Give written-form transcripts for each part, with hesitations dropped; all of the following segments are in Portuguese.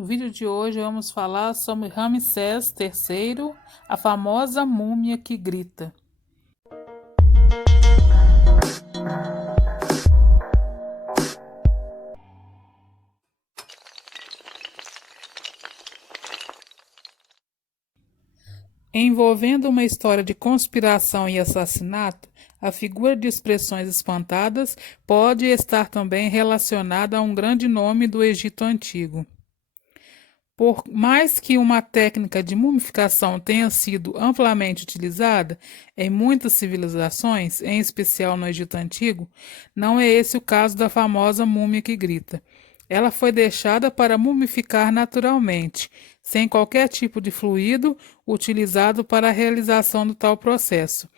No vídeo de hoje vamos falar sobre Ramsés III, a famosa múmia que grita. Envolvendo uma história de conspiração e assassinato, a figura de expressões espantadas pode estar também relacionada a um grande nome do Egito Antigo. Por mais que uma técnica de mumificação tenha sido amplamente utilizada em muitas civilizações, em especial no Egito Antigo, não é esse o caso da famosa múmia que grita. Ela foi deixada para mumificar naturalmente, sem qualquer tipo de fluido utilizado para a realização do tal processo.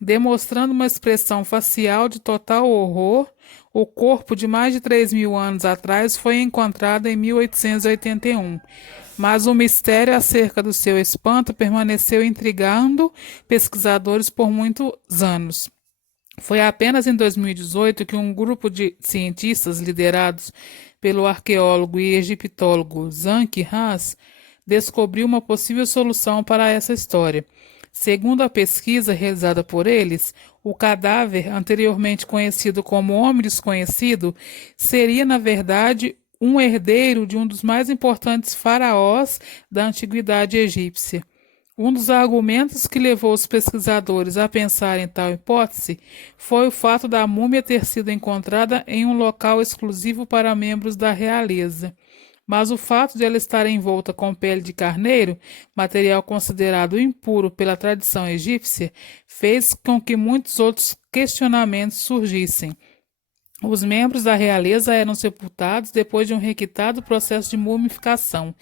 Demonstrando uma expressão facial de total horror, o corpo de mais de 3.000 anos atrás foi encontrado em 1881, mas o mistério acerca do seu espanto permaneceu intrigando pesquisadores por muitos anos. Foi apenas em 2018 que um grupo de cientistas liderados pelo arqueólogo e egiptólogo Zanki Haas descobriu uma possível solução para essa história. Segundo a pesquisa realizada por eles, o cadáver, anteriormente conhecido como Homem Desconhecido, seria, na verdade, um herdeiro de um dos mais importantes faraós da antiguidade egípcia. Um dos argumentos que levou os pesquisadores a pensar em tal hipótese foi o fato da múmia ter sido encontrada em um local exclusivo para membros da realeza. Mas o fato de ela estar envolta com pele de carneiro, material considerado impuro pela tradição egípcia, fez com que muitos outros questionamentos surgissem. Os membros da realeza eram sepultados depois de um requintado processo de mumificação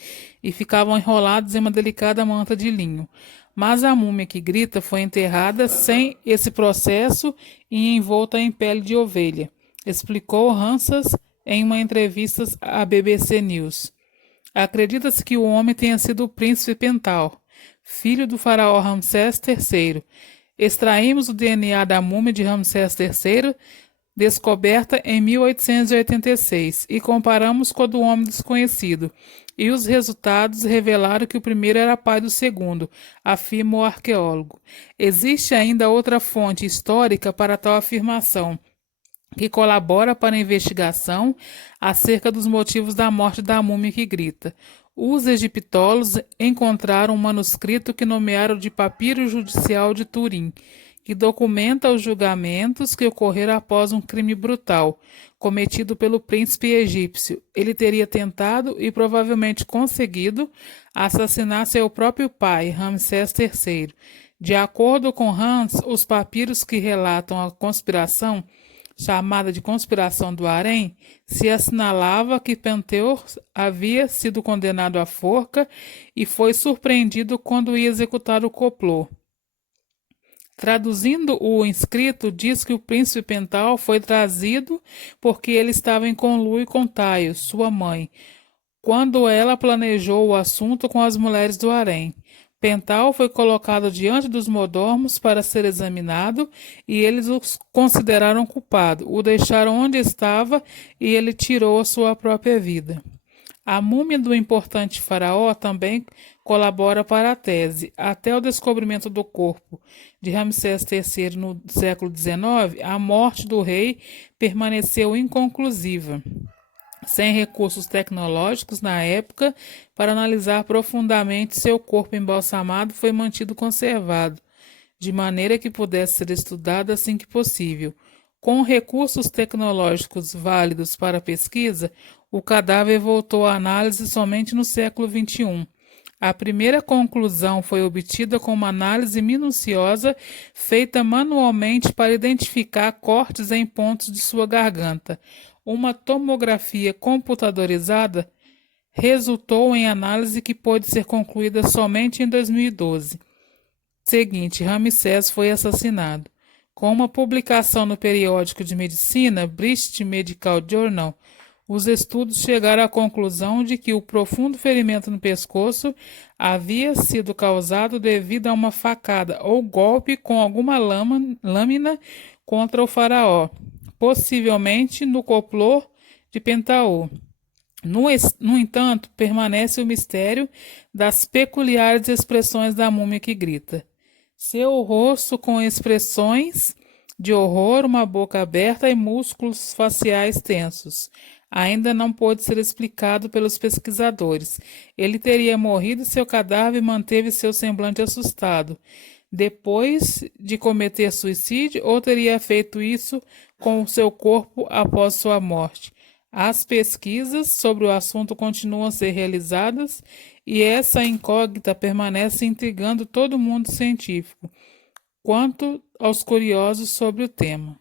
e ficavam enrolados em uma delicada manta de linho. Mas a múmia que grita foi enterrada sem esse processo e envolta em pele de ovelha, explicou Hansas em uma entrevista à BBC News. Acredita-se que o homem tenha sido o príncipe Pental, filho do faraó Ramsés III. Extraímos o DNA da múmia de Ramsés III, descoberta em 1886, e comparamos com a do Homem Desconhecido, e os resultados revelaram que o primeiro era pai do segundo, afirma o arqueólogo. Existe ainda outra fonte histórica para tal afirmação, que colabora para a investigação acerca dos motivos da morte da múmia que grita. Os egiptólogos encontraram um manuscrito que nomearam de Papiro Judicial de Turim, que documenta os julgamentos que ocorreram após um crime brutal cometido pelo príncipe egípcio. Ele teria tentado e provavelmente conseguido assassinar seu próprio pai, Ramsés III. De acordo com Hans, os papiros que relatam a conspiração, chamada de Conspiração do Harém, se assinalava que Penteor havia sido condenado à forca e foi surpreendido quando ia executar o complô. Traduzindo o inscrito, diz que o príncipe Pental foi trazido porque ele estava em conluio com Taio, sua mãe, quando ela planejou o assunto com as mulheres do harém. Pental foi colocado diante dos mordomos para ser examinado e eles o consideraram culpado, o deixaram onde estava e ele tirou a sua própria vida. A múmia do importante faraó também colabora para a tese. Até o descobrimento do corpo de Ramsés III no século XIX, a morte do rei permaneceu inconclusiva, sem recursos tecnológicos na época para analisar profundamente seu corpo embalsamado foi mantido conservado, de maneira que pudesse ser estudado assim que possível. Com recursos tecnológicos válidos para a pesquisa, o cadáver voltou à análise somente no século XXI. A primeira conclusão foi obtida com uma análise minuciosa feita manualmente para identificar cortes em pontos de sua garganta. Uma tomografia computadorizada resultou em análise que pôde ser concluída somente em 2012. Seguinte, Ramsés foi assassinado. Com uma publicação no periódico de medicina British Medical Journal, os estudos chegaram à conclusão de que o profundo ferimento no pescoço havia sido causado devido a uma facada ou golpe com alguma lâmina contra o faraó, possivelmente no complô de Pental. No entanto, permanece o mistério das peculiares expressões da múmia que grita. Seu rosto com expressões de horror, uma boca aberta e músculos faciais tensos. Ainda não pôde ser explicado pelos pesquisadores. Ele teria morrido e seu cadáver manteve seu semblante assustado depois de cometer suicídio ou teria feito isso com o seu corpo após sua morte. As pesquisas sobre o assunto continuam a ser realizadas e essa incógnita permanece intrigando todo o mundo científico, quanto aos curiosos sobre o tema.